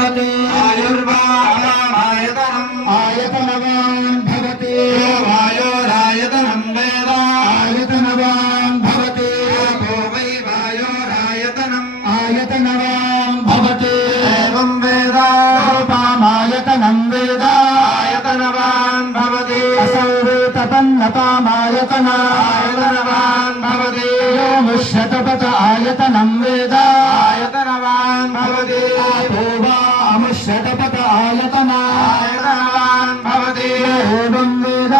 भवति आयुर्वामायतनम् आयतनवान् भवति वायोरायतनं वेद आयतनवान् भवति आपो वै वायोरायतनम् आयतनवान् भवति एवं वेद रूपामायतनं वेद आयतनवान् भवति असंवेतपन्नतामायतनायतनवान् भवति यो मुष्यतपत आयतनं वेद आयतनवान् भवति मुष्यतपत आयतनवान् भवति एवं वेद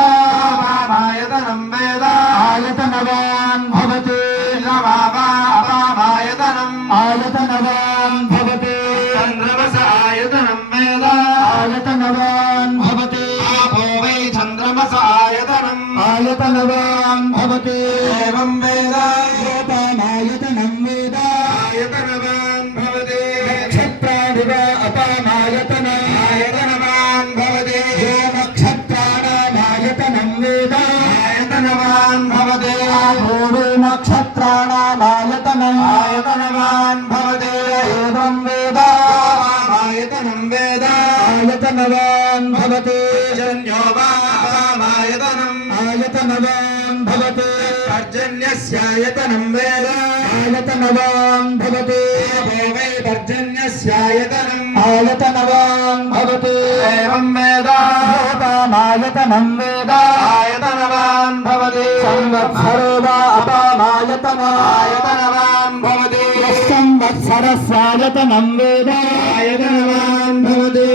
आयतनं वेद आयतनवान् भवति नवायतनम् आयतनवान् भवति चन्द्रमस आयतनं वेद आयतनवान् भवति आपो वै चन्द्रमस आयतनम् आयतनवान् भवति एवं वेद रूपामायतनं वेद आयतनवान् भवति नक्षत्रादिव अपामायतन आयतनवान् भवति यो नक्षत्राणामायतनं वेद आयतनवान् भवति भूमि नक्षत्राणामायतनम् आयतनवान् भवति एवं वेद आयतनं वेद आयतनवान् भवति जन्यो वामायतनम् आयतनवान् भवति पर्जन्यस्यायतनं वेद आयतनवान् भवति आपो वै पर्जन्यस्यायतनम् आयतनवान् भवति एवं वेद रूपामायतनं वेद आयतनवान् भवति संवत्सरो वा अपामायतन आयतनवान् भवति संवत्सरस्यायतनं वेद आयतनवान् भवति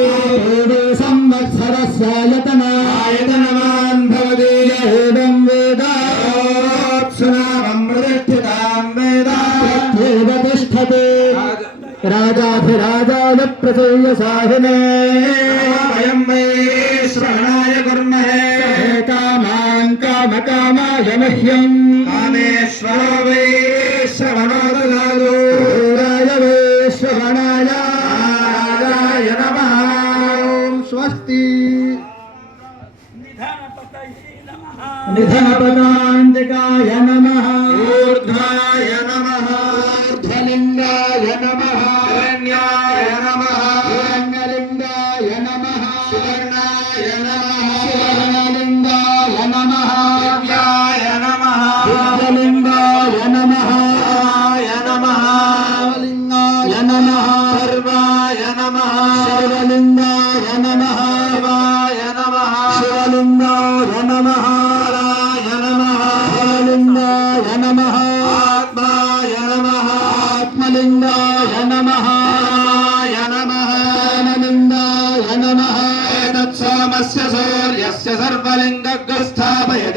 संवत्सरस्यायतन आयतनवान् भवति एवं वेद सुनामं प्रतिष्ठितां वेद तथैव तिष्ठति राजाधिराजाय प्रसेयसाहिने वयं वै श्रवणाय कुर्महे कामान् कामकामाय मह्यम् कामेश्वरो वै श्रवणो ददातु राय वै श्रवणाय राजाय नमः ॐ स्वस्ति निधनपदान्तिकाय नमः ऊर्ध्वाय नमः ऊर्ध्वलिङ्गाय नमः हिरण्याय नमः हिरण्यलिङ्गाय नमः सुवर्णाय नमः सुवर्णलिङ्गाय नमः दिव्याय नमः दिव्यलिङ्गाय नमः आय नमः लिङ्गाय नमः सर्वाय नमः सर्वलिङ्गाय नमः शिवाय नमः शिवलिङ्गाय नमः हराय नमः शिवलिङ्गाय नमः आत्माय नमः आत्मलिङ्गाय नमः आय नमः लिङ्गाय नमः एतत्सोमस्य सूर्यस्य सर्वलिङ्गग्रस्थापयति